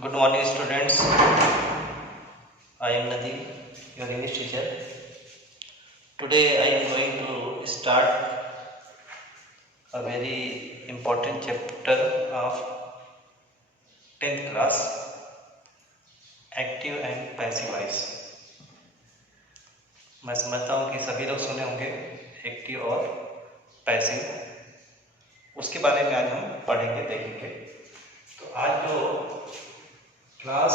Good morning, students. I am Nadeem, your English teacher. Today, I am going to start a very important chapter of 10th class, Active and Passive Voice. मैं समझता हूँ कि सभी लोग सुने होंगे active और पैसिव, उसके बारे में आज हम पढ़ेंगे, देखेंगे। तो आज जो क्लास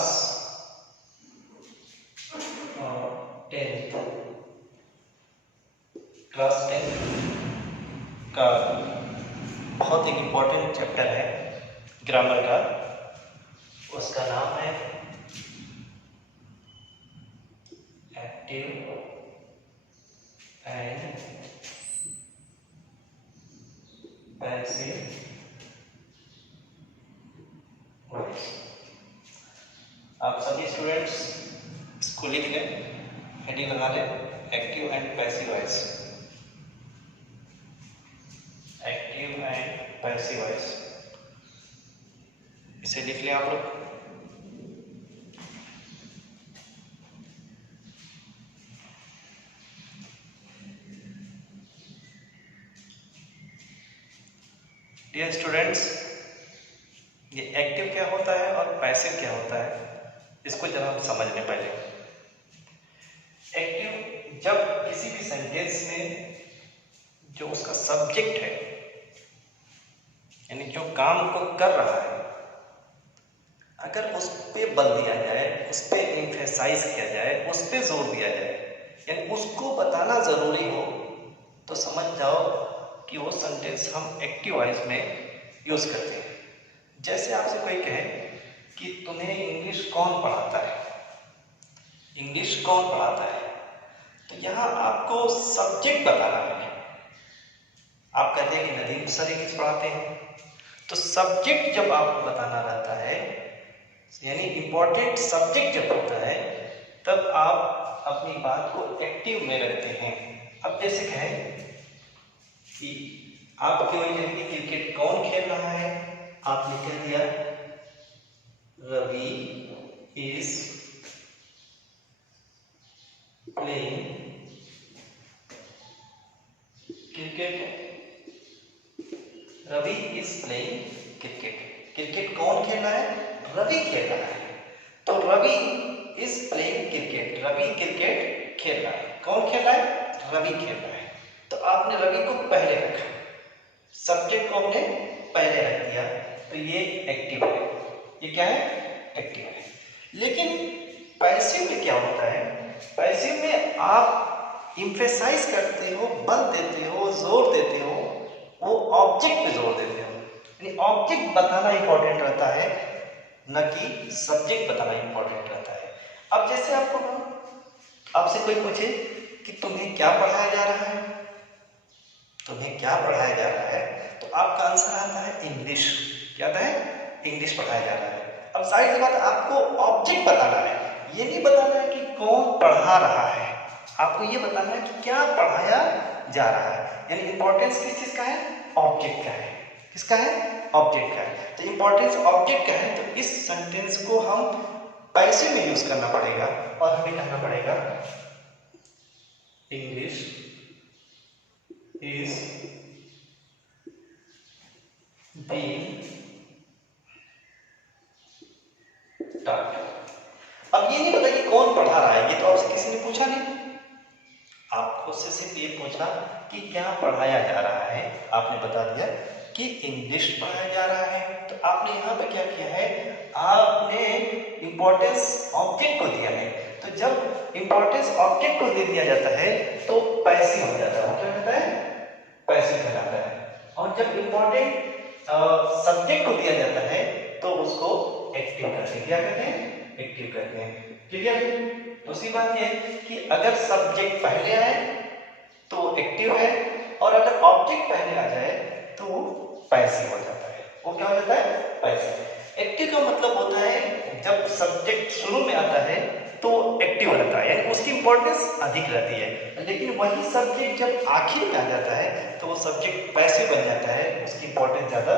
10 का बहुत एक इम्पोर्टेंट चैप्टर है ग्रामर का, उसका नाम है एक्टिव एंड पैसिव वॉइस। आप सभी स्टूडेंट्स इसको लिख लें, हेडिंग लगा लें, active and passive voice. Active and passive voice, इसे लिख लें आप लोग। डियर स्टूडेंट्स, ये एक्टिव क्या होता है और पैसिव क्या होता है, इसको जरा हम समझ लें पहले। एक्टिव, जब किसी भी सेंटेंस में जो उसका सब्जेक्ट है, यानी जो काम को कर रहा है, अगर उस पर बल दिया जाए, उस पर एम्फेसाइज किया जाए, उस पर जोर दिया जाए, यानी उसको बताना जरूरी हो, तो समझ जाओ कि वो सेंटेंस हम एक्टिव वॉइस में यूज करते हैं। जैसे आपसे कोई कहे कि तुम्हें इंग्लिश कौन पढ़ाता है, इंग्लिश कौन पढ़ाता है, तो यहाँ आपको सब्जेक्ट बताना है। आप कहते हैं कि नदीम सर इंग्लिश पढ़ाते हैं, तो सब्जेक्ट जब आपको बताना रहता है, यानी इंपॉर्टेंट सब्जेक्ट जब होता है, तब आप अपनी बात को एक्टिव में रखते हैं। अब जैसे कहें कि आपके वजह से क्रिकेट कौन खेल रहा है, आपने कह दिया Ravi is playing cricket. Ravi is playing cricket. Cricket कौन खेल रहा है? रवि खेल रहा है। तो Ravi is playing cricket, Ravi cricket खेल रहा है। कौन खेल रहा है? रवि खेल रहा है। तो आपने रवि को पहले रखा, सब्जेक्ट को आपने पहले रख दिया, तो ये एक्टिव है। ये क्या है? एक्टिव है। लेकिन पैसिव में क्या होता है? पैसिव में आप इंफेसाइज करते हो, बल देते हो, जोर देते हो, वो ऑब्जेक्ट पे जोर देते हो, यानी ऑब्जेक्ट बताना इंपॉर्टेंट रहता है, न कि सब्जेक्ट बताना इंपॉर्टेंट रहता है। अब जैसे आपसे कोई पूछे कि तुम्हें क्या पढ़ाया जा रहा है, तुम्हें क्या पढ़ाया जा रहा है, तो आपका आंसर आता है इंग्लिश। क्या आता है? इंग्लिश पढ़ाया जा रहा है। अब साइड की बात, आपको ऑब्जेक्ट बताना है, ये नहीं बताना है कि कौन पढ़ा रहा है, आपको ये बताना है कि क्या पढ़ाया जा रहा है। यानी इंपॉर्टेंस किस चीज का है? ऑब्जेक्ट का है। किसका है? ऑब्जेक्ट का है। तो इंपॉर्टेंस ऑब्जेक्ट का है, तो इस सेंटेंस को हम पैसिव में यूज करना पड़ेगा, और हमें कहना पड़ेगा इंग्लिश इज बीइंग taught। अब ये नहीं पता कि कौन पढ़ा रहा है, ये तो आपसे किसी ने पूछा नहीं, आपको से सिर्फ ये पूछा कि क्या पढ़ाया जा रहा है, आपने बता दिया कि इंग्लिश पढ़ाया जा रहा है। तो आपने यहाँ पे क्या किया है? आपने इंपॉर्टेंस ऑब्जेक्ट को दिया है। तो जब इंपॉर्टेंस ऑब्जेक्ट को दे दिया जाता है तो पैसिव हो जाता है। क्या कहता है? पैसिव कहलाता है। और जब इंपॉर्टेंट सब्जेक्ट को दिया जाता है तो उसको एक्टिव कहते हैं। क्या कहते हैं? एक्टिव कहते हैं। क्लियर? दूसरी बात यह है कि अगर सब्जेक्ट पहले आए तो एक्टिव है, और अगर ऑब्जेक्ट पहले आ जाए तो वो पैसिव हो जाता है। वो क्या हो जाता है? पैसिव। एक्टिव का मतलब होता है जब सब्जेक्ट शुरू में आता है तो एक्टिव रहता है, यानी उसकी इंपॉर्टेंस अधिक रहती है। लेकिन वही सब्जेक्ट जब आखिर में आ जाता है तो वो सब्जेक्ट पैसिव बन जाता है, उसकी इंपॉर्टेंस ज्यादा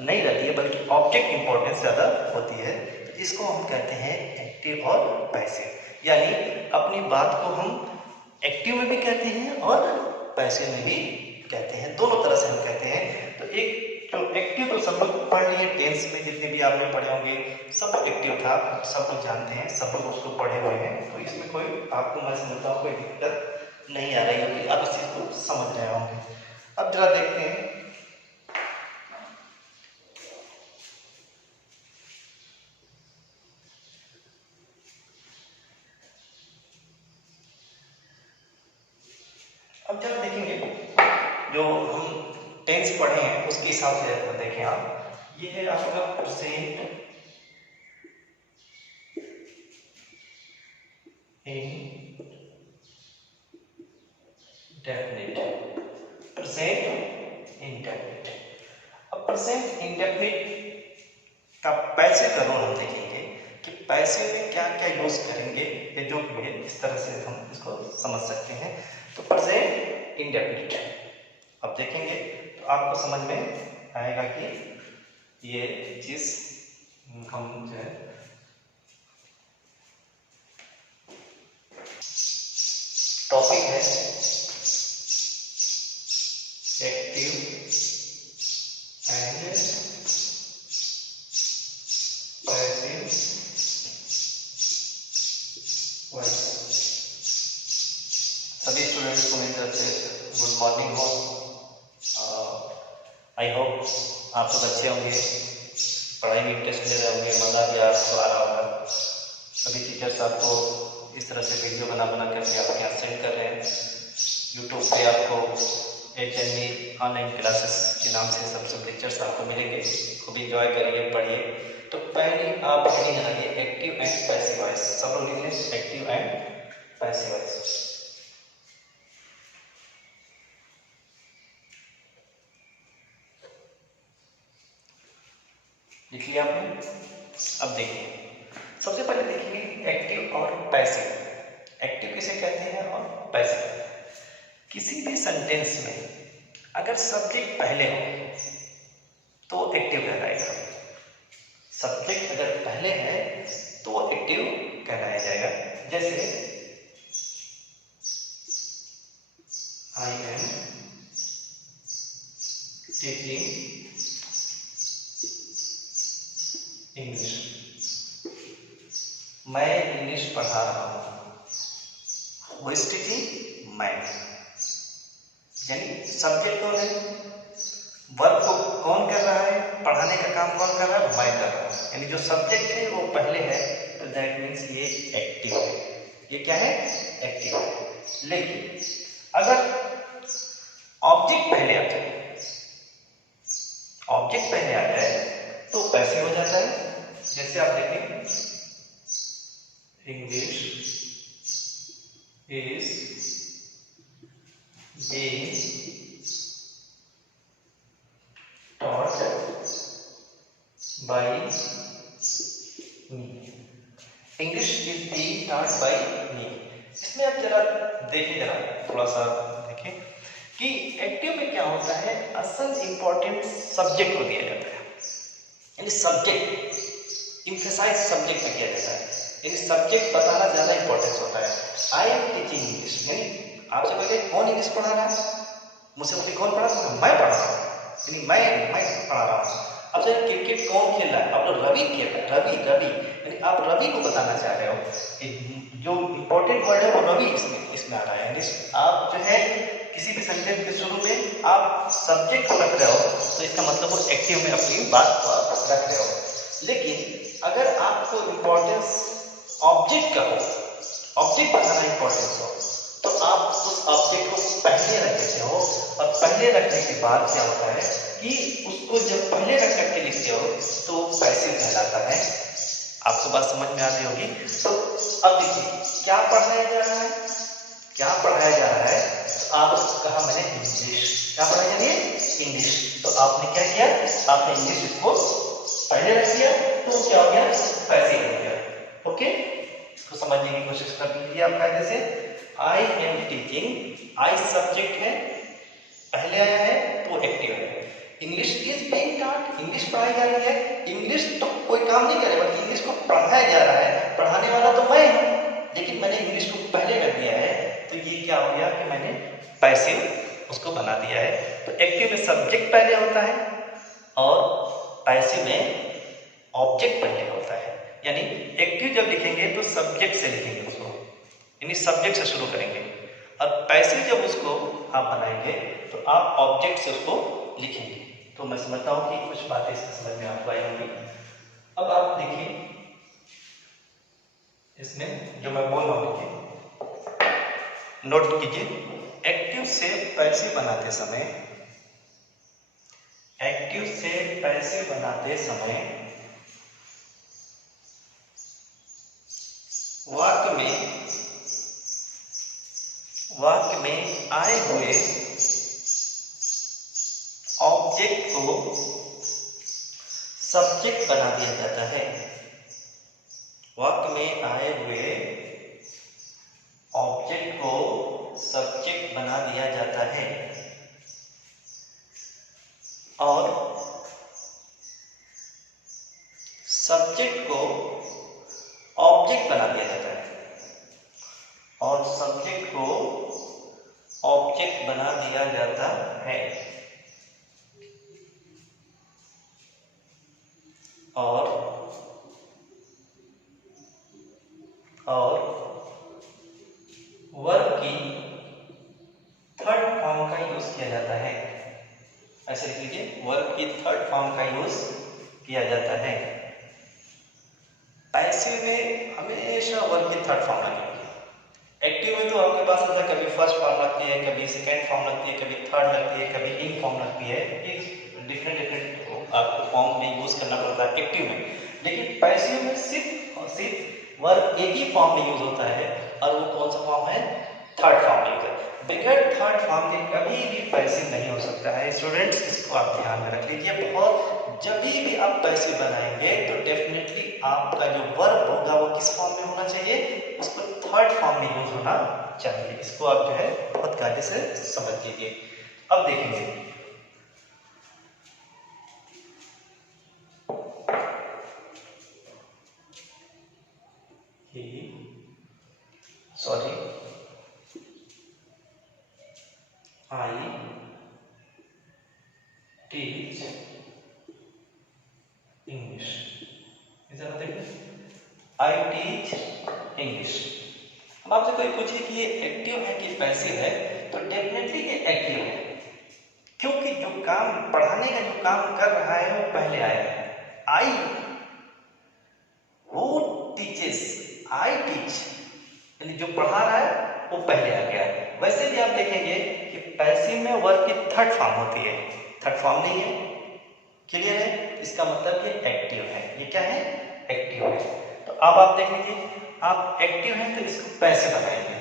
नहीं रहती है, बल्कि ऑब्जेक्ट इंपॉर्टेंस ज्यादा होती है। इसको हम कहते हैं एक्टिव और पैसिव। यानी अपनी बात को हम एक्टिव में भी कहते हैं और पैसिव में भी कहते हैं, दोनों तरह से हम कहते हैं। तो एक जो एक्टिव तो सब लोग पढ़ लिए, टेंस में जितने भी आपने पढ़े होंगे सब एक्टिव था, सब लोग जानते हैं, सब लोग उसको पढ़े हुए हैं। तो इसमें कोई आपको मैं समझता हूँ कोई दिक्कत नहीं आ रही होगी, आप इस चीज़ को समझ रहे होंगे। अब जरा देखते हैं अब जरा देखेंगे जो हम टेंस पढ़े हैं उसके हिसाब से देखें आप। ये है आपका प्रेजेंट इंडेफिनिट, प्रेजेंट इंडेफिनिट। अब प्रेजेंट इंडेफिनिट का पैसिव का रोल हम देखेंगे कि पैसिव में क्या क्या यूज करेंगे, ये जो भी है इस तरह से हम इसको समझ सकते हैं। तो प्रेजेंट इंडेफिनिट अब देखेंगे तो आपको समझ में आएगा कि ये चीज हम जो है टॉपिक है एक्टिव एंड पैसिव वॉइस। सभी स्टूडेंट्स को मेरी तरफ से गुड मॉर्निंग हो। आई होप आप सब अच्छे होंगे, पढ़ाई में इंटरेस्ट ले रहे होंगे, मज़ा भी आपको आ रहा होगा। सभी टीचर्स आपको इस तरह से वीडियो बना करके आपके यहाँ सेंड कर रहे हैं। यूट्यूब पे आपको HNV ऑनलाइन क्लासेस के नाम से सब लेक्चर्स आपको मिलेंगे, खूब इंजॉय करिए, पढ़िए। तो पहले आप हेडिंग लगाइए एक्टिव एंड पैसिव वॉइस, सब लोग लिख लें एक्टिव एंड पैसिव वॉइस। लिख लिया आपने? अब देखिए सबसे पहले देखिए एक्टिव और पैसिव। एक्टिव किसे कहते हैं और पैसिव। किसी भी सेंटेंस में अगर सब्जेक्ट पहले हो तो एक्टिव कहलाएगा, सब्जेक्ट अगर पहले है तो एक्टिव कहलाया जाएगा। जैसे आई एम टीचिंग इंग्लिश, मैं इंग्लिश पढ़ा रहा हूँ। वो टीचिंग मैं, यानी सब्जेक्ट कौन है, वर्क को कौन कर रहा है, पढ़ाने का काम कौन कर रहा है, मैं कर रहा हूँ। यानी जो सब्जेक्ट है वो पहले है तो दैट मीन्स ये एक्टिव है। ये क्या है, एक्टिव है। लेकिन अगर ऑब्जेक्ट पहले आ जाए, ऑब्जेक्ट पहले आ जाए तो पैसिव हो जाता है। जैसे आप देखें English is being taught by me, English is being taught by me। इसमें आप जरा देखिए, जरा थोड़ा सा देखें कि एक्टिव में क्या होता है, असल इंपॉर्टेंट सब्जेक्ट को दिया जाता है, यानी सब्जेक्ट इम्फेसाइज सब्जेक्ट में किया जाता है, यानी सब्जेक्ट बताना ज्यादा इंपॉर्टेंस होता है। आई एम टीचिंग इंग्लिश, यानी आपसे बोले कौन इंग्लिश पढ़ा रहा है, मुझसे बोले कौन पढ़ा रहा है, मैं पढ़ा रहा हूँ, यानी मैं पढ़ा रहा हूँ। अब जब क्रिकेट कौन खेल रहा है, आप लोग रवि खेल रहा है, रवि रवि, यानी आप रवि को बताना चाह रहे हो। जो इंपॉर्टेंट वर्ड है वो रवि इसमें आ रहा है। यानी आप जो है किसी भी सेंटेंस के शुरू में आप सब्जेक्ट को रख रहे हो तो इसका मतलब वो एक्टिव में अपनी बात को आप रख रहे हो। लेकिन अगर आपको इंपॉर्टेंस ऑब्जेक्ट का हो, ऑब्जेक्ट बताना इंपॉर्टेंस हो, तो आप उस ऑब्जेक्ट को पहले रख देते हो, और पहले रखने के बाद क्या होता है कि उसको जब पहले रख करके लिखते हो तो पैसिव कहलाता है। आपको बात समझ में आ रही होगी। तो अब देखिए क्या पढ़ाया जा रहा है, क्या पढ़ाया जा रहा है, तो आप कहा मैंने इंग्लिश, क्या पढ़ाया जा रही है, इंग्लिश। तो आपने क्या किया, आपने इंग्लिश इसको पहले रख दिया तो क्या हो गया, पैसिव हो गया। ओके, इसको समझने की कोशिश कर लीजिए आप कायदे से। I am teaching, I subject है, पहले आया है तो एक्टिव है, English is being taught, English पढ़ाई जा रही है। इंग्लिश तो कोई काम नहीं करे बल्कि इंग्लिश को पढ़ाया जा रहा है। पढ़ाने वाला तो मैं हूँ, लेकिन मैंने इंग्लिश को पहले कर दिया है, तो ये क्या हो गया कि मैंने पैसिव उसको बना दिया है। तो एक्टिव में सब्जेक्ट पहले होता है और पैसिव में ऑब्जेक्ट पहले होता है। यानी एक्टिव जब लिखेंगे तो सब्जेक्ट से लिखेंगे उसको, यानी सब्जेक्ट से शुरू करेंगे, और पैसिव जब उसको आप बनाएंगे तो आप ऑब्जेक्ट से उसको लिखेंगे। तो मैं समझता हूँ कि कुछ बातें इसमें समझ में आपको आई होंगी। अब आप देखिए इसमें जो मैं बोल रहा हूँ, देखिए नोट कीजिए। एक्टिव से पैसिव बनाते समय, एक्टिव से पैसिव बनाते समय वाक्य में आए हुए ऑब्जेक्ट को सब्जेक्ट बना दिया जाता है। वाक्य में आए हुए ऑब्जेक्ट को सब्जेक्ट बना दिया जाता है और सब्जेक्ट को ऑब्जेक्ट बना दिया जाता है, और सब्जेक्ट को ऑब्जेक्ट बना दिया जाता है, और वर्ब की थर्ड फॉर्म का यूज किया जाता है। ऐसे लिख लीजिए, वर्ब की थर्ड फॉर्म का यूज किया जाता है। पैसिव में हमेशा वर्ब की थर्ड फॉर्म लगेगी। एक्टिव में तो आपके पास होता है, कभी फर्स्ट फॉर्म लगती है, कभी सेकेंड फॉर्म लगती है, कभी थर्ड लगती है, कभी इन फॉर्म लगती है। डिफरेंट आपको फॉर्म में यूज करना पड़ता है एक्टिव में। लेकिन पैसिव में सिर्फ और सिर्फ वर्ब एक ही फॉर्म में यूज होता है, और वो कौन सा फॉर्म है? थर्ड फॉर्म में होता है। बगैर थर्ड फॉर्म के कभी भी पैसिव नहीं हो सकता है। स्टूडेंट्स, इसको आप ध्यान में रख लीजिए बहुत। जब भी आप पैसिव बनाएंगे तो डेफिनेटली आपका जो वर्ब होगा वो किस फॉर्म में होना चाहिए? उसको थर्ड फॉर्म में यूज होना चाहिए। इसको आप जो है बहुत कायदे से समझ लीजिए। अब देखेंगे, I teach English। जरा देखिए, I teach English। अब आपसे कोई पूछे कि ये एक्टिव है कि पैसिव है, तो डेफिनेटली ये एक्टिव है, क्योंकि जो काम पढ़ाने का जो काम कर रहा है वो पहले आएगा। I who teaches, I teach, यानी जो पढ़ा रहा है वो पहले आ गया है। वैसे भी आप देखेंगे कि पैसिव में वर्ब की थर्ड फॉर्म होती है, थर्ड फॉर्म नहीं है। क्लियर है? इसका मतलब ये एक्टिव है। ये क्या है? एक्टिव है। तो अब आप देखेंगे, आप एक्टिव हैं तो इसको पैसिव बनाएंगे।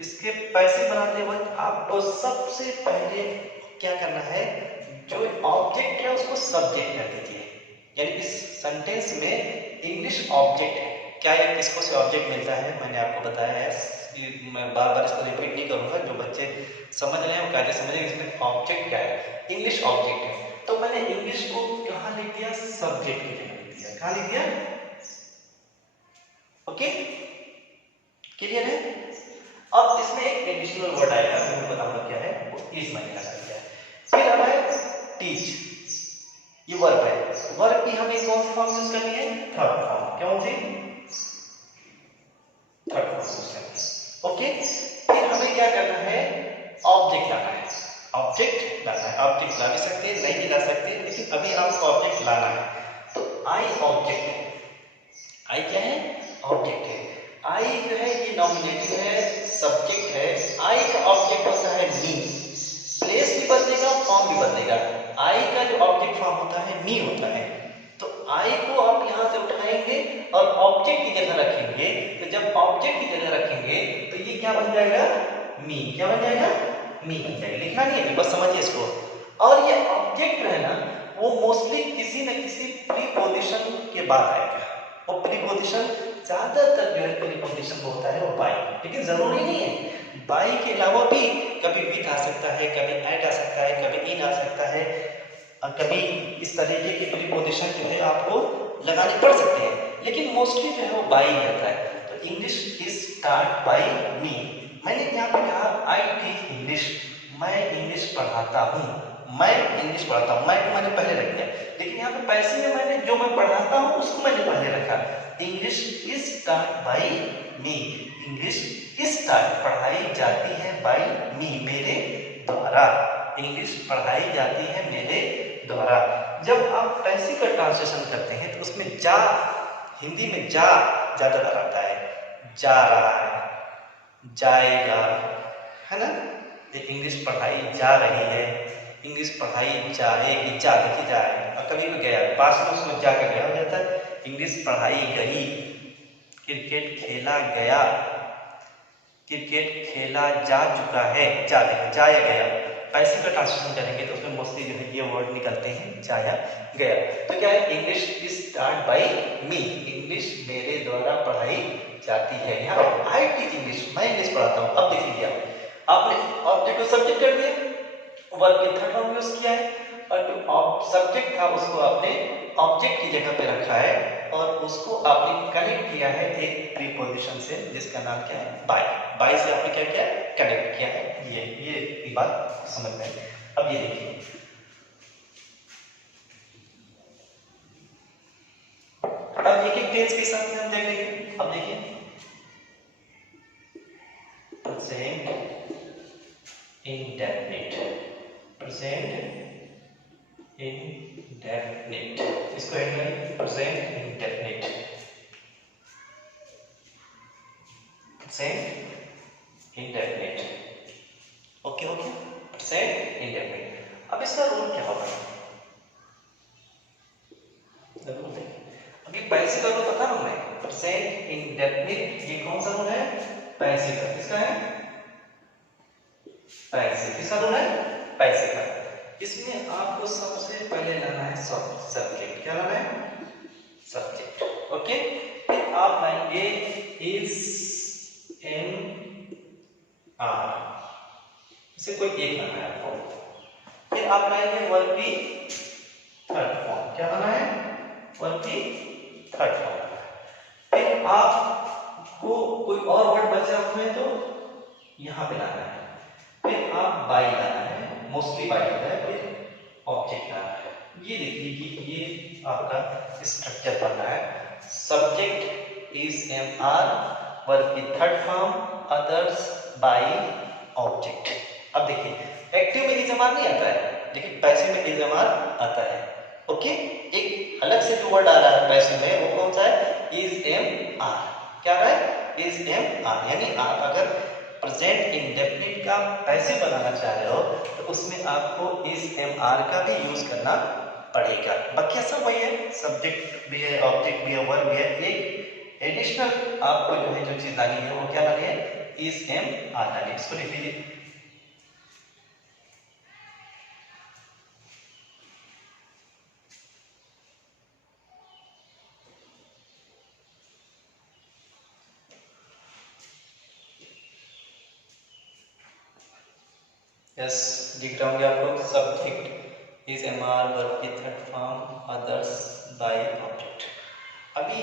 इसके पैसिव बनाते वक्त आपको सबसे पहले क्या करना है? जो ऑब्जेक्ट है उसको सब्जेक्ट कर दीजिए। यानी इस सेंटेंस में इंग्लिश ऑब्जेक्ट है। क्या ये किसको से ऑब्जेक्ट मिलता है? मैंने आपको बताया है, मैं बार बार इसको रिपीट नहीं करूंगा। जो बच्चे समझ रहे हैं वो कैसे समझेंगे इसमें ऑब्जेक्ट क्या है। इंग्लिश ऑब्जेक्ट है, तो मैंने इंग्लिश को कहाँ लिख दिया? सब्जेक्ट की जगह लिख दिया। कहाँ लिख दिया? ओके, क्लियर है? अब इसमें एक एडिशनल वर्ड आएगा, मैं बताऊंगा क्या है, वो इज मैंने लगा दिया है। फिर अब है टीच, ये वर्ब है। वर्ब की हमें कौन सी फॉर्म यूज करनी है? Third form. कौन सी? थर्ड फॉर्म यूज करनी है। ओके, फिर हमें क्या करना है? ऑब्जेक्ट लाना है। ऑब्जेक्ट लाना है। ऑब्जेक्ट ला भी सकते हैं, नहीं भी ला सकते, लेकिन अभी आपको ऑब्जेक्ट लाना है। तो आई ऑब्जेक्ट है। आई क्या है? ऑब्जेक्ट है। आई जो है ये नॉमिनेटिव है, सब्जेक्ट है। आई का ऑब्जेक्ट होता है मी। प्लेस भी बदलेगा, फॉर्म भी बदलेगा। आई का जो ऑब्जेक्ट फॉर्म होता है मी होता है। तो आई को आप यहां से उठाएंगे और ऑब्जेक्ट की जगह रखेंगे। तो जब ऑब्जेक्ट की जगह रखेंगे तो ये क्या बन जाएगा? मी। क्या बन जाएगा? मी बन जाएगा। लिखना नहीं है, बस समझिए इसको। और ये ऑब्जेक्ट है ना, वो मोस्टली किसी न किसी प्रीपोजिशन के बाद आएगा। वो प्रीपोजिशन ज्यादातर जो है प्रीपोजिशन होता है वो बाय, लेकिन जरूरी नहीं है। बाय के अलावा भी कभी विथ आ सकता है, कभी एट आ सकता है, कभी इन आ सकता है। कभी इस तरीके की प्रीपोजिशन जो है आपको लगानी पड़ सकते हैं, लेकिन मोस्टली जो है वो बाई रहता है। तो इंग्लिश इज स्टार्ट बाई मी। मैंने यहाँ पे कहा आई टीच इंग्लिश, मैं इंग्लिश पढ़ाता हूँ, मैं इंग्लिश पढ़ाता हूँ, मैं को मैंने पहले रख दिया, लेकिन यहाँ पे पैसे में मैंने जो मैं पढ़ाता हूँ उसको मैंने पहले रखा। English is start by me, English start पढ़ाई जाती है बाई मी, मेरे द्वारा, इंग्लिश पढ़ाई जाती है मेरे द्वारा। जब आप पैसे का ट्रांसलेशन करते हैं तो उसमें जा, हिंदी में जा ज्यादातर आता है, जा रहा है, जाएगा, है ना। इंग्लिश पढ़ाई जा रही है, इंग्लिश पढ़ाई जाएगी, जा देखिए जा रही है, और कभी भी गया पास में उसमें जाकर गया हो जाता है। इंग्लिश पढ़ाई गई, क्रिकेट खेला गया, क्रिकेट खेला जा चुका है, जा देखिए जाया गया। पैसे का ट्रांसलेशन करेंगे तो उसमें मोस्टली जो है ये वर्ड निकलते हैं, जाया गया। तो क्या है, English is start by me, English मेरे द्वारा पढ़ाई जाती है। यहाँ आई टीच इंग्लिश, मैं इंग्लिश पढ़ाता हूँ। अब देख लीजिए आपने ऑब्जेक्ट को सब्जेक्ट कर दिया, वर्ब के थर्ड फॉर्म यूज किया है, और जो सब्जेक्ट था उसको आपने ऑब्जेक्ट की जगह पे रखा है, और उसको आपने कनेक्ट किया है एक प्रीपोजिशन से जिसका नाम क्या है, बाय। बाय से आपने क्या किया, कनेक्ट किया है। ये बात समझ में आई। अब ये देखिए, अब एक एक टेंस के साथ में हम देख लेंगे। अब देखिए, प्रेजेंट इंडेफिनिट, प्रेजेंट इंडेफिनिट, इसको ऐड करें, present indefinite, present indefinite, okay okay, present indefinite. अब इसका रूल क्या होगा, अभी पैसे का रूल बता रहा हूं मैं। प्रेजेंट इंडेफिनिट ये कौन सा रूल है, पैसे का। किसका है, पैसे, किसका रूल है, पैसे का। इसमें आपको सबसे पहले लाना है सब्जेक्ट। क्या लाना है, सब्जेक्ट, ओके। फिर आप लाएंगे इज एन आर, इसे कोई एक लाना है आपको। फिर आप लाएंगे वर्ब की थर्ड फॉर्म। क्या लाना है, वर्ब की थर्ड फॉर्म। फिर आपको कोई और वर्ड बचा उसमें तो यहां पे लाना है। फिर आप बाई लाना है, मोस्टली बाई होता है। फिर ऑब्जेक्ट लाना है। ये देखिए कि ये आपका स्ट्रक्चर बन रहा है। Subject is am are, verb की third form, others, by, object. अब देखिए एक्टिव में इज एम आर नहीं आता है, लेकिन पैसे में इज एम आर आता है, ओके। एक अलग से जो वर्ड आ रहा है पैसे में, वो कौन सा है, इज एम आर। क्या रहा है, इज एम आर। यानी आप अगर प्रेजेंट इंडेफिनिट का पैसे बनाना चाह रहे हो तो उसमें आपको इज एम आर का भी यूज करना पड़ेगा। बाकी सब वही है, सब्जेक्ट भी है, ऑब्जेक्ट भी है, वर्ब भी है। एक एडिशनल आपको जो है जो चीज लानी है वो क्या लानी है, इज एम आर लानी है। इसको लिख लीजिए। यस, लिख रहा हूँ आप लोग, subject is am are, verb की third form, others, by, object. अभी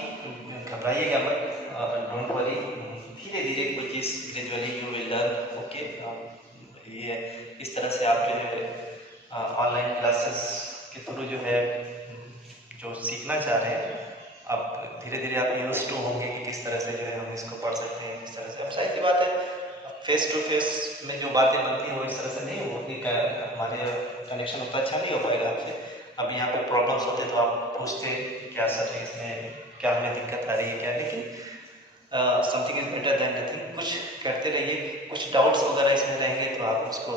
घबराइएगा मत, डोंट वरी, धीरे धीरे कोई चीज़ gradually you will learn, okay. ये इस तरह से आप जो है ऑनलाइन क्लासेस के थ्रू जो है जो सीखना चाह रहे हैं, अब धीरे धीरे आप यूज टू होंगे कि किस तरह से जो है हम इसको पढ़ सकते हैं, किस तरह से। अब शायद सी बात है, फेस टू फेस में जो बातें बनती हैं वो इस तरह से नहीं होती, हमारे कनेक्शन उतना अच्छा नहीं हो पाएगा आपसे। अब यहाँ पे प्रॉब्लम्स होते तो आप पूछते क्या सर इसमें क्या हमें दिक्कत आ रही है क्या, लेकिन something is better than nothing. कुछ करते रहिए, कुछ डाउट्स वगैरह इसमें रहेंगे तो आप उसको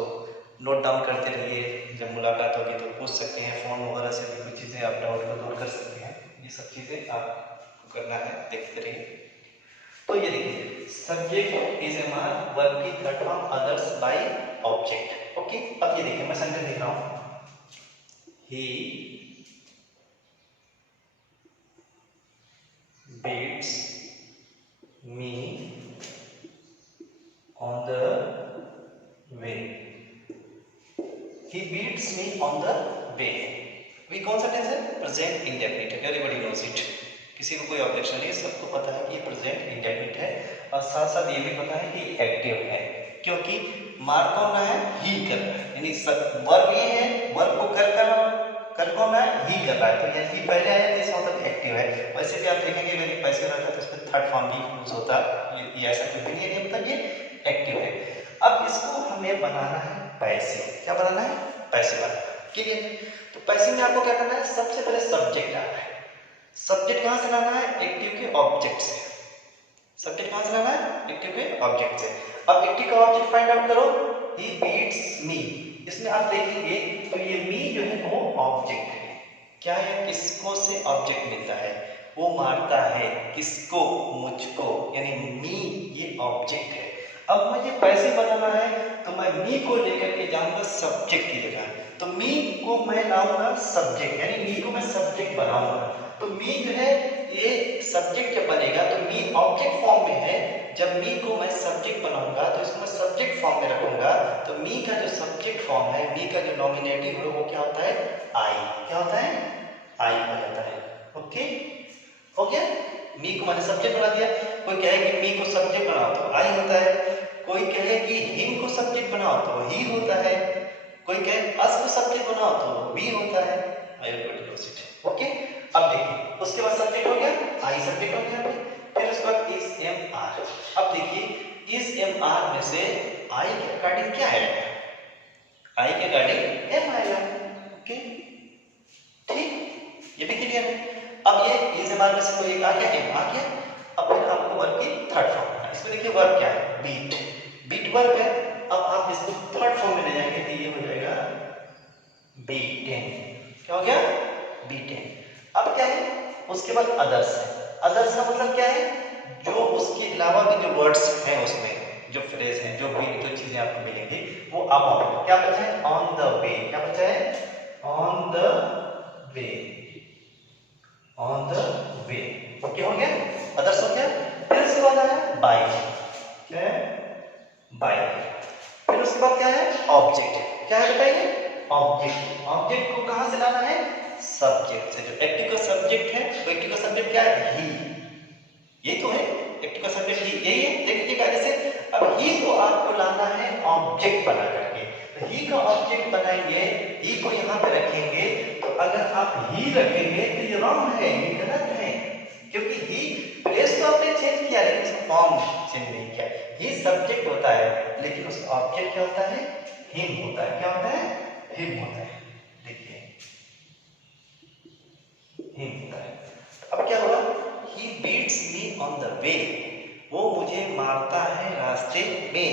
नोट डाउन करते रहिए। जब मुलाकात होगी तो पूछ सकते हैं, फ़ोन वगैरह से भी कुछ चीज़ें आप डाउट को दूर कर सकते हैं। ये सब चीज़ें आपको करना है, देखते रहिए। तो ये देखिए, subject is am are, verb की third form, others, by, object, okay. अब ये देखिए मैं सेंटेंस लिख रहा हूं, ही beats me on the way, he beats me on the way, अभी कौन सा टेंस है? प्रेजेंट इंडेफिनिट है, एवरीबॉडी नोज इट, किसी को कोई ऑब्जेक्शन नहीं, सबको पता है कि ये प्रेजेंट इंडेफिनिट है। और साथ साथ ये भी पता है कि एक्टिव है, क्योंकि मार कौन रहा है? ही कर रहा है, यानी वर्ब ये है, वर्ब को कर कौन रहा है? ही कर रहा है, तो यानी पहले आया तो इसका मतलब एक्टिव है। वैसे भी आप देखेंगे यदि पैसिव रहता है तो उसमें थर्ड फॉर्म भी यूज होता है, ये ऐसा कुछ भी नहीं है, मतलब ये एक्टिव है। अब इसको हमें बनाना है पैसिव। क्या बनाना है? पैसिव बनाना, क्लियर? तो पैसिव में आपको क्या करना है? सबसे पहले सब्जेक्ट आना है। सब्जेक्ट कहां से लाना है? एक्टिव के ऑब्जेक्ट से। सब्जेक्ट कहां से लाना है? एक्टिव के ऑब्जेक्ट से। अब एक्टिव का ऑब्जेक्ट फाइंड आउट करो। ही बीट्स मी, इसमें आप देखेंगे तो ये मी जो है वो ऑब्जेक्ट है। क्या है? किसको से ऑब्जेक्ट मिलता है? वो मारता है किसको? मुझको, यानी मी ये ऑब्जेक्ट है। अब मुझे पैसे बनाना है तो मैं मी को लेकर के जाऊंगा सब्जेक्ट की जगह, तो मी को मैं लाऊंगा सब्जेक्ट, यानी मी को मैं सब्जेक्ट बनाऊंगा। तो मी जो है ये सब्जेक्ट जब बनेगा तो मी ऑब्जेक्ट फॉर्म में है, जब मी को मैं सब्जेक्ट बनाऊंगा तो इसको मैं सब्जेक्ट फॉर्म में रखूंगा। तो मी का जो सब्जेक्ट फॉर्म है, मी का जो नॉमिनेटिव है वो क्या होता है? आई। क्या होता है? आई हो जाता है। ओके, हो गया? मी को मैंने सब्जेक्ट बना दिया। कोई कहे कि मी को सब्जेक्ट बनाओ तो आई होता है, कोई कहे कि हिम को सब्जेक्ट बनाओ तो ही होता है, कोई कहे अस को सब्जेक्ट बनाओ तो वी होता है। ओके, अब देखिए उसके बाद सब्जेक्ट हो गया, आई सब्जेक्ट हो गया, फिर उसके बाद इज एम आर। अब देखिए इज एम आर में से आई के रिगार्डिंग क्या आएगा? आई के रिगार्डिंग एम आएगा। ओके, ठीक, ये भी क्लियर है। अब ये इज एम आर में से कोई एक आ गया, एम आ गया। अब फिर आपको वर्ब की थर्ड फॉर्म है। इसमें देखिए वर्ब क्या है? बीट। बीट वर्ब है। अब आप इसको थर्ड फॉर्म में ले जाएंगे तो ये हो जाएगा बीटेन। क्या हो गया? बीटेन। अब क्या है? उसके बाद अदर्स है। अदर्स का मतलब क्या है? जो उसके अलावा भी जो वर्ड्स हैं उसमें जो फ्रेज हैं, जो भी जो चीजें आपको मिलेंगी वो अबाउट। क्या बचा है? ऑन द वे। क्या बचा है? On the way, on the way. Okay, हो गया, अदर्स हो गया। फिर उसके बाद आया बाय। क्या है? बाय। फिर उसके बाद क्या है? ऑब्जेक्ट। क्या है बताइए? ऑब्जेक्ट। ऑब्जेक्ट को कहां से लाना है? सब्जेक्ट से। जो एक्टिव का सब्जेक्ट है, वो एक्टिव का सब्जेक्ट क्या है? ही। ये तो है एक्टिव का सब्जेक्ट, ही यही है। देखिए कैसे, अब ही को आपको लाना है ऑब्जेक्ट बना करके। तो ही का ऑब्जेक्ट बनाएंगे, ही को यहाँ पे रखेंगे। तो अगर आप ही रखेंगे तो ये रॉन्ग है, ये गलत है, क्योंकि ही प्लेस तो आपने चेंज किया लेकिन उसका फॉर्म चेंज नहीं किया। ही सब्जेक्ट होता है लेकिन उसका ऑब्जेक्ट क्या होता है? हिम होता है। क्या होता है? हिम होता है। देखिए हिम होता है। अब क्या हुआ? He beats me on the way, वो मुझे मारता है रास्ते में।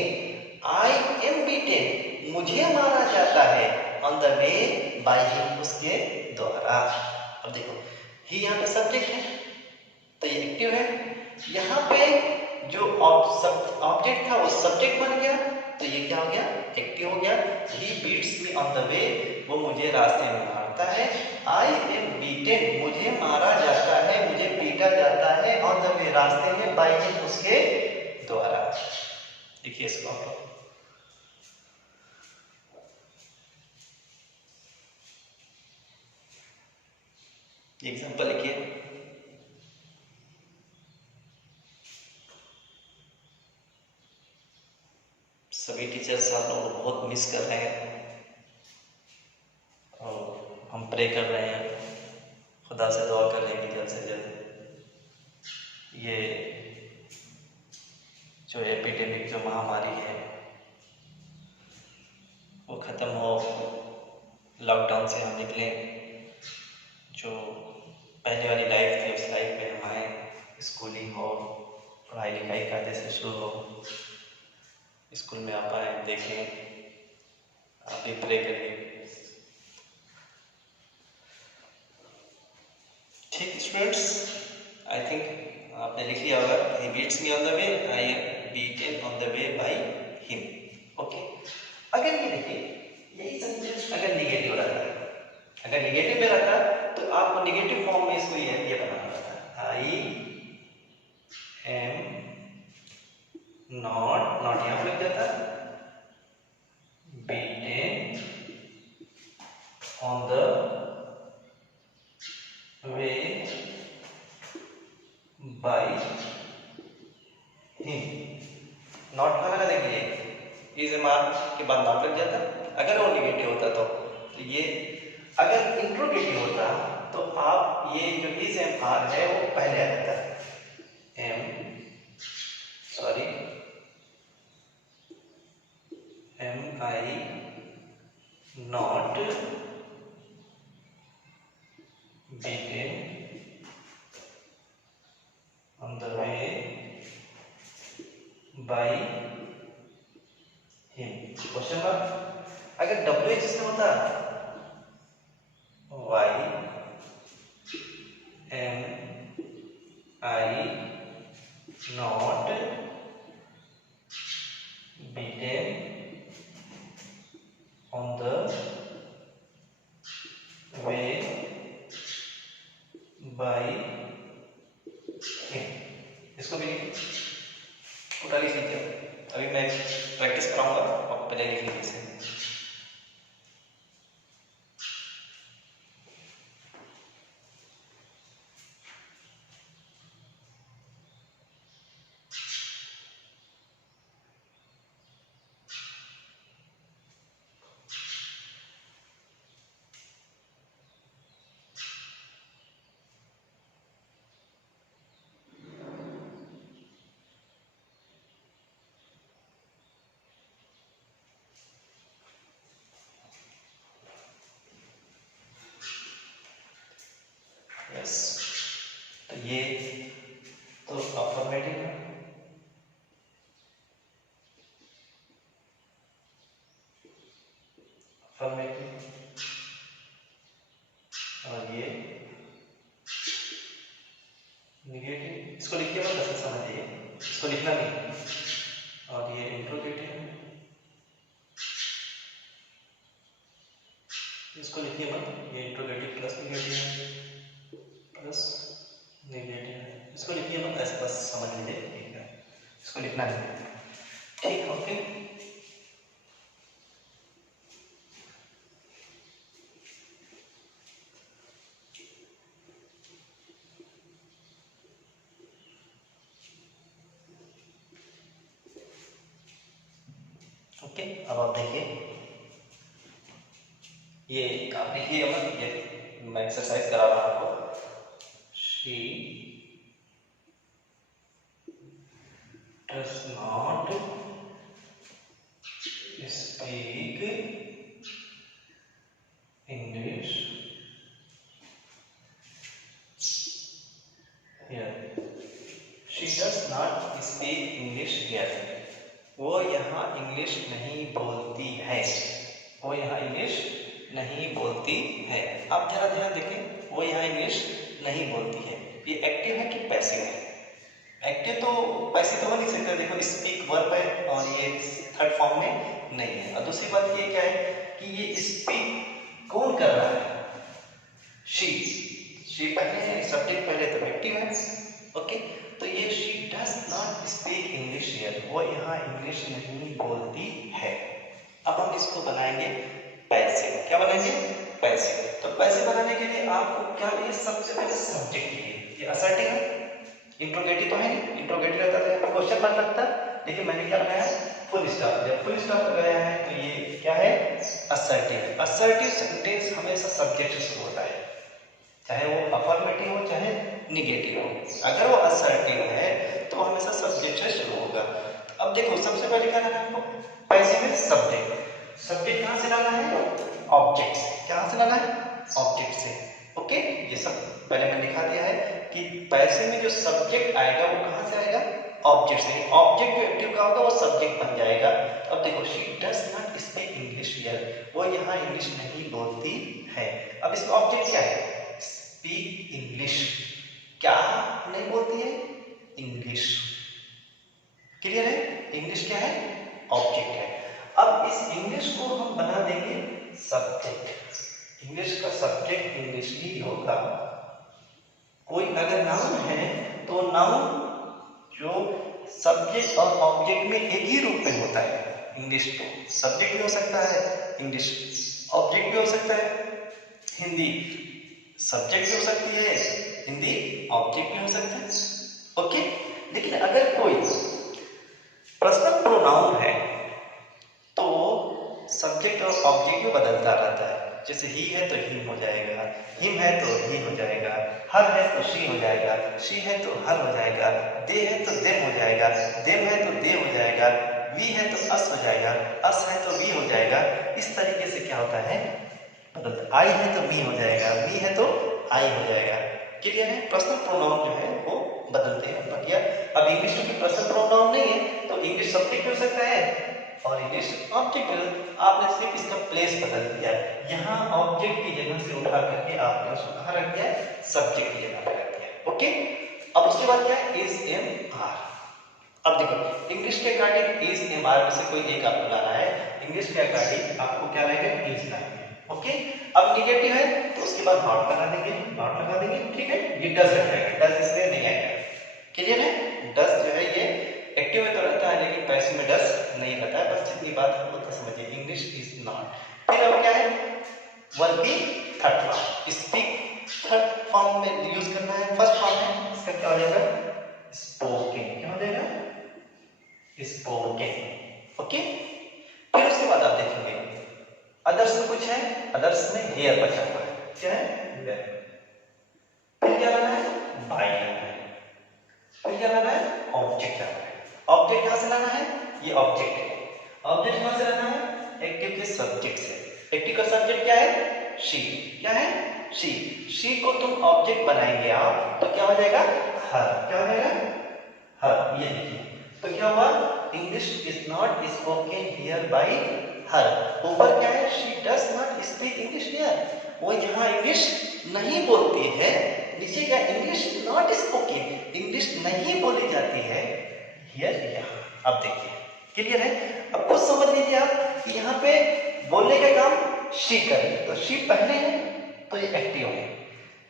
I am beaten, मुझे मारा जाता है on the way by him, उसके द्वारा। अब देखो ही यहाँ पे सब्जेक्ट है तो ये एक्टिव है। यहाँ पे जो ऑब्जेक्ट था वो सब्जेक्ट बन गया तो ये क्या हो गया? एक्टिव हो गया। He beats me on the way, वो मुझे रास्ते में मारता है। आई एम बीटेन, मुझे मारा जाता है, मुझे पीटा जाता है ऑन द वे, रास्ते में, बाय हिम, उसके द्वारा। देखिए इसको एग्जांपल लिखिए। सभी टीचर्स आप लोगों को बहुत मिस कर रहे हैं और हम प्रे कर रहे हैं, खुदा से दुआ कर रहे हैं कि जल्द से जल्द ये जो एपिडेमिक जो महामारी है वो ख़त्म हो, लॉकडाउन से हम निकलें, जो पहले वाली लाइफ थी उस लाइफ पे हम आए, स्कूलिंग हो, पढ़ाई लिखाई कायदे से शुरू हो, स्कूल में आप आए, देखें, आप भी प्रे करिए। ठीक स्टूडेंट्स, आई थिंक आपने लिख लिया होगा, he beats me on the way, I am beaten on the way by him. Okay, अगर ये देखिए यही सेंटेंस अगर निगेटिव रहता है, अगर निगेटिव में रहता तो आपको निगेटिव फॉर्म में इसको ये बनाना पड़ता। आई एम नॉट, नॉट यहाँ लग जाता, beaten on the by him. Not कहाँ लगा देखिए, इज एम आर के बाद नॉट लग जाता अगर वो निगेटिव होता तो ये अगर इंट्रोगेटिव होता तो आप ये जो इज एम आर है वो पहले आ जाता, am I not beaten on the way by him। Question mark. अगर डब्ल्यू एच से होता why am I not beaten on the way by him। इसको भी पूरा लिख लीजिए, अभी मैं प्रैक्टिस कराऊंगा, आप पहले लिख लीजिए इसे। यस, तो ये तो अफर्मेटिव है, अफर्मेटिव, और ये निगेटिव। इसको लिखिए बस ऐसे समझिए, इसको लिखना नहीं, और ये इंट्रोगेटिव, इसको लिखिए मत, ये इंट्रोगेटिव प्लस निगेटिव है, प्लस निगेटिव है, इसको लिखिए मत, ऐसे बस समझ लीजिए, ठीक है, इसको लिखना नहीं, ठीक, ओके। ओके, अब आप देखिए, ये आप देखिए, ये मैं एक्सरसाइज करा रहा हूं आपको। She does not speak English here. She does not speak English here. वो यहाँ इंग्लिश नहीं बोलती है, वो यहाँ इंग्लिश नहीं बोलती है। आप जरा ध्यान देखें, वो यहाँ इंग्लिश नहीं बोलती है, ये एक्टिव है कि पैसिव है? एक्टिव तो पैसिव तो हो नहीं सकता, देखो स्पीक वर्ब है और ये थर्ड फॉर्म में नहीं है। और दूसरी बात ये क्या है कि ये स्पीक कौन कर रहा है? शी पहले है, सब्जेक्ट पहले तो एक्टिव है, ओके। तो ये she does not speak English here, वो यहाँ इंग्लिश नहीं बोलती है। अब हम इसको बनाएंगे पैसिव। क्या बनाएंगे? पैसिव। तो पैसिव बनाने के लिए आपको क्या चाहिए? सबसे पहले सब्जेक्ट चाहिए। ये असर्टिव है, इंट्रोगेटिव तो है नहीं, इंट्रोगेटिव रहता तो यहाँ क्वेश्चन मार्क लगता, लेकिन मैंने क्या लगाया? Full stop. जब फुल स्टॉप लगाया है तो ये क्या है? असर्टिव। असर्टिव सेंटेंस हमेशा सब्जेक्ट से शुरू होता है, चाहे वो अफर्मेटिव हो चाहे निगेटिव हो। अगर वो असर्टिव है तो हमेशा सब्जेक्ट से शुरू होगा। अब देखो, सबसे पहले क्या करना है आपको? पैसिव में सब्जेक्ट। सब्जेक्ट कहाँ से लाना है? ऑब्जेक्ट से। कहाँ से लाना है? ऑब्जेक्ट से, ओके। ये सब पहले मैंने दिखा दिया है कि पैसिव में जो सब्जेक्ट आएगा वो कहाँ से आएगा? ऑब्जेक्ट से। ऑब्जेक्ट जो एक्टिव का होगा वो सब्जेक्ट बन जाएगा। अब देखो, she does not speak English here, वो यहाँ इंग्लिश नहीं बोलती है। अब इसमें ऑब्जेक्ट क्या है? Speak English. क्या नहीं बोलती है? इंग्लिश। क्लियर है? इंग्लिश क्या है? ऑब्जेक्ट है। अब इस इंग्लिश को हम बना देंगे सब्जेक्ट। इंग्लिश का सब्जेक्ट इंग्लिश ही होगा। कोई अगर नाउन है तो नाउन जो सब्जेक्ट और ऑब्जेक्ट में एक ही रूप में होता है। इंग्लिश तो सब्जेक्ट भी हो सकता है, इंग्लिश ऑब्जेक्ट भी हो सकता है, हिंदी सब्जेक्ट भी हो सकती है, हिंदी ऑब्जेक्ट भी हो सकता है। अगर कोई पर्सनल प्रोनाउन है तो सब्जेक्ट और ऑब्जेक्ट भी बदलता रहता है। जैसे ही है तो हिम हो जाएगा, हिम है तो ही हो जाएगा, हर है तो शी हो जाएगा, शी है तो हर हो जाएगा, दे है तो देम हो जाएगा, देम है तो दे हो जाएगा, वी है तो अस हो जाएगा, अस है तो वी हो जाएगा। इस तरीके से क्या होता है, बदलता। आई है तो मी हो जाएगा, मी है तो आई हो जाएगा। क्लियर है? पर्सनल प्रोनाउन जो है वो बदलते हैं। बढ़िया। अब इंग्लिश में पर्सनल प्रोनाउन नहीं है तो इंग्लिश सब्जेक्ट हो सकता है और इंग्लिश ऑब्जेक्ट। आपने सिर्फ इसका प्लेस बदल दिया, यहाँ ऑब्जेक्ट की जगह से उठा करके आपने उसको कहाँ रख दिया, सब्जेक्ट की जगह पे रख दिया। ओके। अब उसके बाद क्या है, इज एम आर। अब देखो इंग्लिश के अकॉर्डिंग इज एम आर में से कोई एक आपको लाना है, इंग्लिश के अकॉर्डिंग आपको क्या रहेगा, इज लाना है। ओके। अब निगेटिव है तो उसके बाद नॉट लगा देंगे, नॉट लगा देंगे। ठीक है, ये डज रहेगा, डज इसमें नहीं आएगा। क्लियर है? डज जो है ये एक्टिव में तो रहता है लेकिन पैसिव में डज नहीं रहता है। बस जितनी बात हमको तो समझिए, इंग्लिश इज नॉट। फिर अब क्या है, वर्ब की third form, speak third form में यूज करना है। फर्स्ट फॉर्म है इसका क्या हो जाएगा, स्पोकन। क्या हो जाएगा, स्पोकन। ओके। फिर उसके बाद आप देखेंगे अदर्स में कुछ है, अदर्स में हेयर बचा हुआ है। क्या है, हेयर। फिर क्या लाना है, बाय लाना है। फिर क्या लाना है, ऑब्जेक्ट लाना है। ऑब्जेक्ट कहां से लाना है, ये ऑब्जेक्ट है। ऑब्जेक्ट कहां से लाना है, एक्टिव के सब्जेक्ट से। एक्टिव का सब्जेक्ट क्या है, शी। क्या है, शी। शी को तुम ऑब्जेक्ट बनाएंगे आप तो क्या हो जाएगा, हर। क्या हो जाएगा, हर। ये देखिए तो क्या हुआ, English is not spoken here bye हर। ऊपर क्या है, she does not speak English here, वो यहाँ इंग्लिश नहीं बोलती है। नीचे क्या, इंग्लिश नॉट स्पोकन, इंग्लिश नहीं बोली जाती है हियर, यहाँ। अब देखिए क्लियर है? अब कुछ समझ लीजिए आप कि यहाँ पे बोलने का काम शी करे तो शी पहले है तो ये एक्टिव है,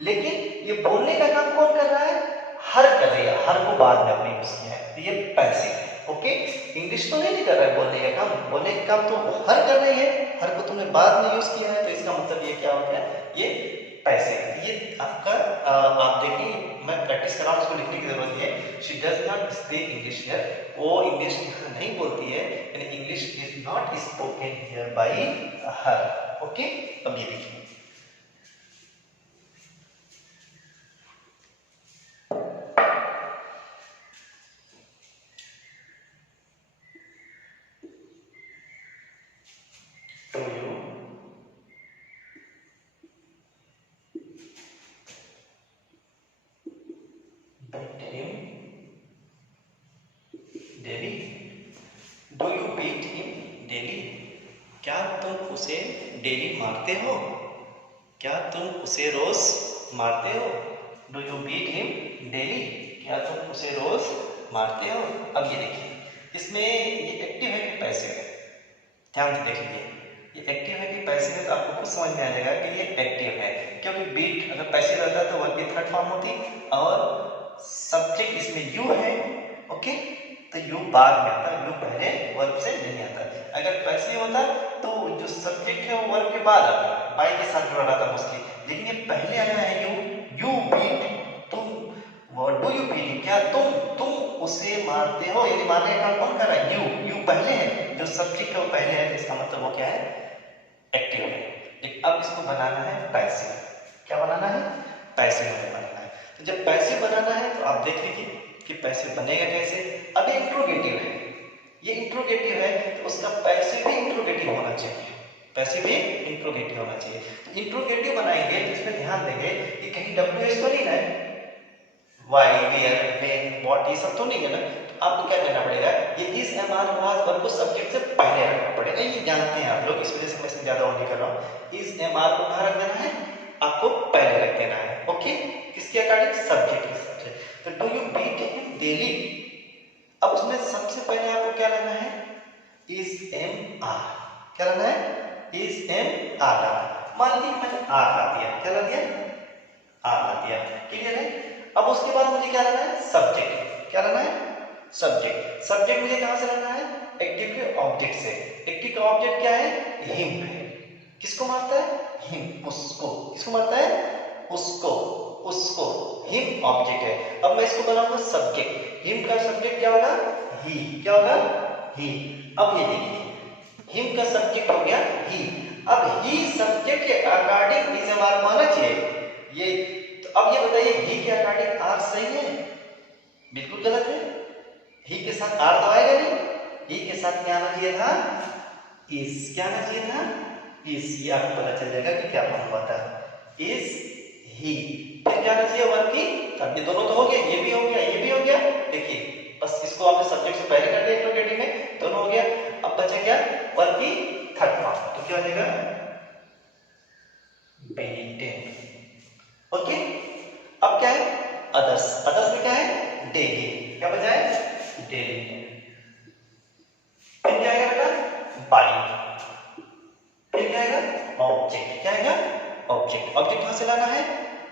लेकिन ये बोलने का काम कौन कर रहा है, हर कर रही है। हर को बाद में अपने यूज किया है तो ये पैसिव है। ओके। इंग्लिश तो नहीं कर रहा है बोलने का काम, बोलने का काम तो हर कर रही है, हर को तुमने बाद में यूज किया है तो इसका मतलब ये क्या हो गया, ये पैसिव है। ये आपका आप देखिए मैं प्रैक्टिस कर रहा हूँ, इसको लिखने की जरूरत है। She does not speak English here, वो इंग्लिश नहीं बोलती है, यानी English is not spoken here bye her. Okay. अब ये देखिए to you beat him daily, do you beat him daily, क्या तुम उसे डेली मारते हो, क्या तुम उसे रोज मारते हो। Do you beat him daily, क्या तुम उसे रोज मारते हो। अब ये देखिए इसमें ये एक्टिव है कि पैसिव है, ध्यान से देख लीजिए। ये एक्टिव है कि पैसिव है तो आपको खुद समझ में आ जाएगा कि ये एक्टिव है, क्योंकि बीट अगर पैसिव रहता तो वर्ब की थर्ड फॉर्म होती और सब्जेक्ट इसमें यू है। ओके। तो यू बाद में आता, यू पहले वर्ब से नहीं आता। अगर पैसिव होता तो जो सब्जेक्ट है वो वर्ब के बाद आता, बाई के साथ जुड़ा रहता मोस्टली, लेकिन ये पहले आया है यू बीट, तुम, डू यू बीट, क्या तुम उसे मारते हो, यानी मारने का कौन कर रहा है, यू पहले है, जो सब्जेक्ट है वो पहले है, तो इसका मतलब वो क्या है, एक्टिव है। लेकिन अब इसको बनाना है पैसिव। क्या बनाना है, पैसिव में बनाना है। तो जब पैसिव बनाना है तो आप देख लीजिए कि पैसिव बनेगा कैसे। अब ये इंट्रोगेटिव है, ये इंट्रोगेटिव है तो उसका पैसिव भी इंट्रोगेटिव होना चाहिए, पैसिव भी इंट्रोगेटिव होना चाहिए। तो इंट्रोगेटिव बनाएंगे तो इसमें ध्यान देंगे कि कहीं WH तो नहीं ना है, वाई, वेयर, व्हेन, व्हाट, ये सब तो नहीं है ना। तो आपको क्या करना पड़ेगा, ये is, am, are, was verb को सब्जेक्ट से पहले रखना पड़ेगा। ये जानते हैं आप लोग, इस वजह से मैं इसमें ज्यादा और नहीं कर रहा हूँ। इज, एम, आर को कहाँ रख देना है, आपको पहले रख देना है। ओके। किसके अकॉर्डिंग, सब्जेक्ट के सब्जेक्ट। तो do you beat him daily, अब उसमें सबसे पहले आपको क्या लेना है, इज, एम, आर। क्या लेना है, इज, एम, आर लाना। मान लीजिए मैंने आर ला दिया, क्या ला दिया, आर ला दिया। क्लियर है? अब उसके बाद मुझे क्या लाना है, सब्जेक्ट। क्या लाना है, सब्जेक्ट। सब्जेक्ट मुझे कहां से लाना है, एक्टिव के ऑब्जेक्ट से। एक्टिव का ऑब्जेक्ट क्या है, हिम है। किसको मारता है, हिम, उसको। किसको मारता है, उसको। उसको हिम ऑब्जेक्ट है। अब मैं इसको बनाऊंगा सब्जेक्ट। हिम का सब्जेक्ट क्या होगा? ही। क्या होगा? ही। अब ये देखिए, हिम का सब्जेक्ट हो गया ही। अब ही सब्जेक्ट के अकॉर्डिंग इज एम आर माना चाहिए ये। तो अब ये बताइए, ही के अकॉर्डिंग आर सही है? बिल्कुल गलत है। ही के साथ आर तो आएगा नहीं। ही के साथ क्या आना चाहिए था? इस। क्या आना चाहिए था? इस। ये आपको पता चल जाएगा कि क्या फॉर्म हुआ था। इस ही। फिर क्या आना चाहिए? वन की। अब ये दोनों तो हो गया, ये भी हो गया, ये भी हो गया। देखिए बस इसको आपने सब्जेक्ट से पहले कर दिया इंट्रोगेटिव में, दोनों हो गया। अब बचा क्या? वन की थर्ड फॉर्म। तो क्या हो जाएगा? बीटेन। ओके। अब क्या है? अदर्स। अदर्स में क्या है? डेली। क्या बचा है? डेली। फिर क्या आएगा बेटा? बाई। फिर क्या आएगा? ऑब्जेक्ट। क्या आएगा? ऑब्जेक्ट। ऑब्जेक्ट कहां से लाना है?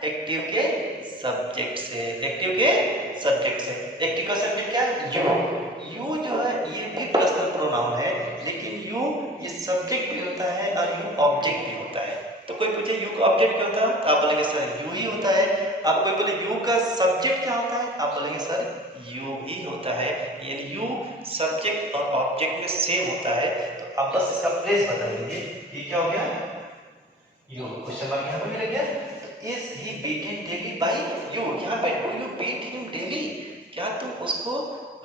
एक्टिव के सब्जेक्ट से। एक्टिव के सब्जेक्ट से। एक्टिव का सब्जेक्ट क्या है? यू। यू जो है ये भी पर्सनल प्रोनाउन है, लेकिन यू ये सब्जेक्ट भी होता है और यू ऑब्जेक्ट भी होता है। तो कोई पूछे यू का ऑब्जेक्ट क्या होता है, तो आप बोलेंगे सर यू ही होता है। आप कोई बोले यू का सब्जेक्ट क्या होता है, आप बोलेंगे सर यू ही होता है। ये यू सब्जेक्ट और ऑब्जेक्ट में सेम होता है। तो आप बस इसका प्लेस बदल दीजिए। ये क्या हो गया? यू। क्वेश्चन मार्क यहाँ पे भी लग गया। Is he beaten daily by you. यहाँ पे do you beat him daily? क्या तुम उसको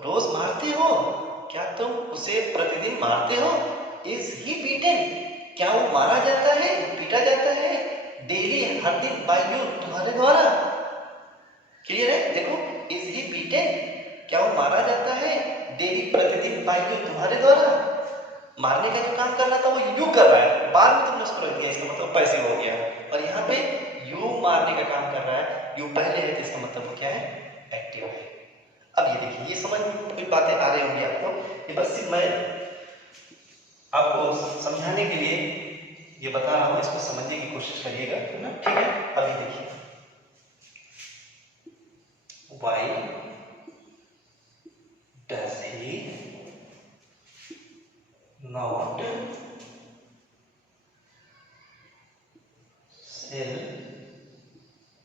रोज मारते हो? क्या तुम उसे प्रतिदिन मारते हो? Is he beaten? क्या वो मारा जाता है, पीटा जाता है डेली, हर दिन बाय यू, तुम्हारे द्वारा? क्लियर है? देखो, इज ही बीटेन? क्या वो मारा जाता है डेली, प्रतिदिन बाय यू, तुम्हारे द्वारा? मारने का जो काम कर रहा था वो यू कर रहा है, बाद में तुमने उसको रख दिया, इसका मतलब पैसिव हो गया। और यहाँ पे यू मारने का काम कर रहा है, यू पहले है, तो इसका मतलब वो क्या है? एक्टिव है। अब ये देखिए, ये समझ में कोई बातें आ रही होंगी आपको। ये बस सिर्फ मैं आपको समझाने के लिए ये बता रहा हूँ, इसको समझने की कोशिश करिएगा, है ना? ठीक है। अब ये देखिए, why does he not sell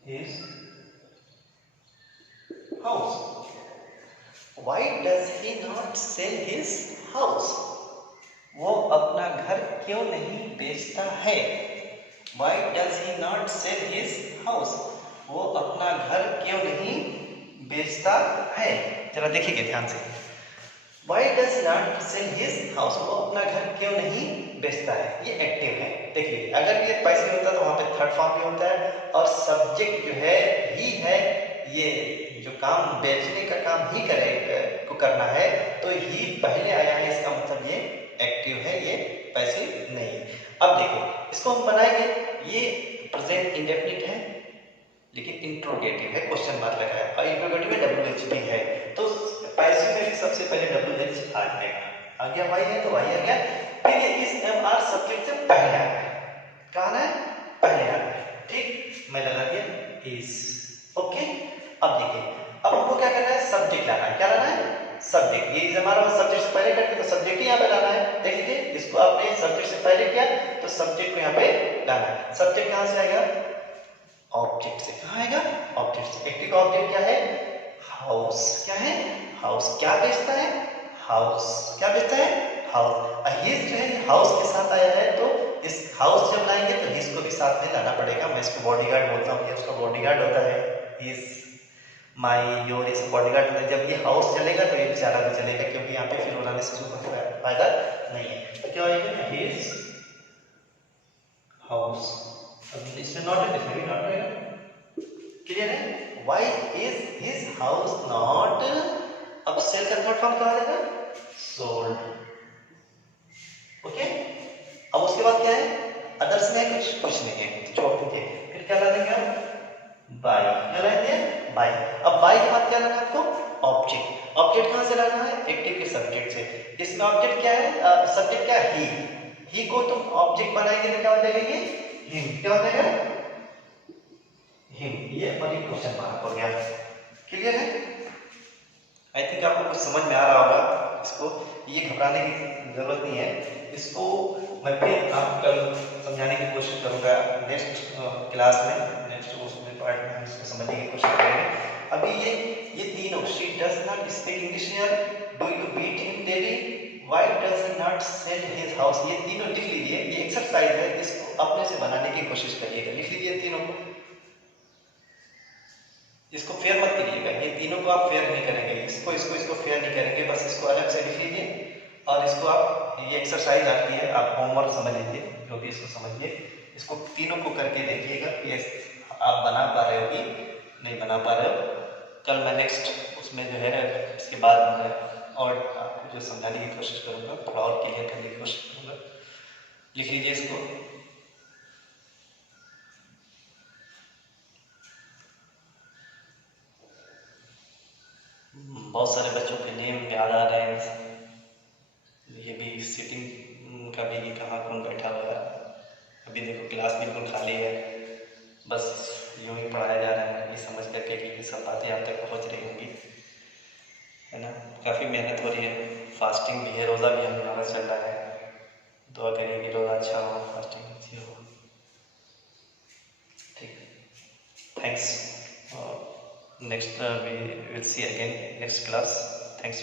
his house? Why does he not sell his house? वो अपना घर क्यों नहीं बेचता है? Why does he not sell his house? वो अपना घर क्यों नहीं बेचता है? जरा देखिए ध्यान से। Why does he not sell his house? वो अपना घर क्यों नहीं बेचता है? ये एक्टिव है। देखिए, अगर ये पैसिव होता तो वहां पे थर्ड फॉर्म भी होता है, और सब्जेक्ट जो है ही है। ये जो काम बेचने का काम ही करे को करना है, तो ही पहले आया है, इसका मतलब ये एक्टिव है, ये पैसिव नहीं है। अब देखो, इसको हम बनाएंगे। ये प्रेजेंट इंडेफिनिट है, लेकिन इंट्रोगेटिव है, क्वेश्चन मार्क लगा है, और इंट्रोगेटिव में WH भी है। तो पैसिव में भी सबसे पहले WH आ जाएगा। आ गया वाई है तो वाई आ गया। फिर ये इस MR सब्जेक्ट से पहले आ गया। कहाँ है? पहले आ गया। ठीक, मैं लगा दिया इस। ओके। अब देखिए, अब हमको क्या करना है? सब्जेक्ट लाना है। क्या लाना है? सब्जेक्ट। ये हमारा सब्जेक्ट से पहले करके, तो सब्जेक्ट ही यहाँ पे लाना है। देख लीजिए, इसको आपने सब्जेक्ट से पहले किया, तो सब्जेक्ट को यहाँ पे लाना है। सब्जेक्ट कहाँ से आएगा? ऑब्जेक्ट से। कहाँ आएगा? ऑब्जेक्ट से। एक्टिव का ऑब्जेक्ट क्या है? हाउस। क्या है? हाउस। क्या बेचता है? हाउस। क्या बेचता है? हाउस। हिज जो है हाउस के साथ आया है, तो इस हाउस जब लाएंगे तो हिज को भी साथ में लाना पड़ेगा। मैं इसको बॉडीगार्ड बोलता हूँ, ये उसका बॉडीगार्ड होता है। हिज, माय, योर, इस बॉडीगार्ड होता है। जब ये हाउस चलेगा तो ये बेचारा भी चलेगा, क्योंकि यहाँ पे फिर बनाने से कोई फायदा नहीं है। तो क्या होगा? His house. अब इसमें नॉट है, इसमें भी नॉट रहेगा। क्लियर है? Why is his house not? अब सेल का थर्ड फॉर्म क्या हो जाएगा? सोल्ड। ओके। अब उसके बाद क्या है? अदर्स में कुछ नहीं है, छोड़ दीजिए। फिर क्या ला देंगे हम? बाय। क्या लाएंगे? बाय। अब बाय के बाद क्या लाना है आपको? ऑब्जेक्ट। ऑब्जेक्ट कहाँ से लाना है? एक्टिव के सब्जेक्ट से। इसमें ऑब्जेक्ट क्या है? सब्जेक्ट क्या है? ही को तुम ऑब्जेक्ट बनाएंगे तो क्या हो जाएगा? ये हिम। क्या हो जाएगा? हिम। ये और एक क्वेश्चन मार्क हो गया। क्लियर है? आई थिंक आपको कुछ समझ में आ रहा होगा। इसको ये घबराने की जरूरत नहीं है। इसको मैं फिर आप कल समझाने की कोशिश करूंगा नेक्स्ट क्लास में, नेक्स्ट उसमें पार्ट में हम इसको समझने की कोशिश करेंगे। अभी ये तीनों, she does not speak English here, do you beat him daily, why does he not sell his house, ये तीनों लिख लीजिए। ये एक्सरसाइज है, इसको अपने से बनाने की कोशिश करिएगा। लिख लीजिए तीनों को, इसको फेयर मत करिएगा, ये तीनों को आप फेयर नहीं करेंगे, इसको फेयर नहीं करेंगे, बस इसको अलग से लिख लीजिए। और इसको आप, ये एक्सरसाइज आपकी है, आप होमवर्क समझ लीजिए, जो भी इसको समझिए, इसको तीनों को करके देखिएगा कि आप बना पा रहे हो कि नहीं बना पा रहे हो। कल मैं नेक्स्ट उसमें जो है ना, इसके बाद मैं और आपको जो समझाने की कोशिश करूँगा, थोड़ा और क्लियर करने की कोशिश करूँगा। लिख लीजिए इसको। बहुत सारे बच्चों के नेम याद आ रहे हैं, ये भी सीटिंग का भी कहाँ कौन बैठा हुआ है। अभी देखो क्लास बिल्कुल खाली है, बस यूँ ही पढ़ाया जा रहा है, ये समझ करके कि ये सब बातें आप तक पहुँच रही होंगी, है ना। काफ़ी मेहनत हो रही है, फास्टिंग भी है, रोज़ा भी हमारा चल रहा है। दुआ करिए कि रोज़ा अच्छा हो, फास्टिंग अच्छी हो। ठीक है, thanks. Next we will see again next class. Thanks.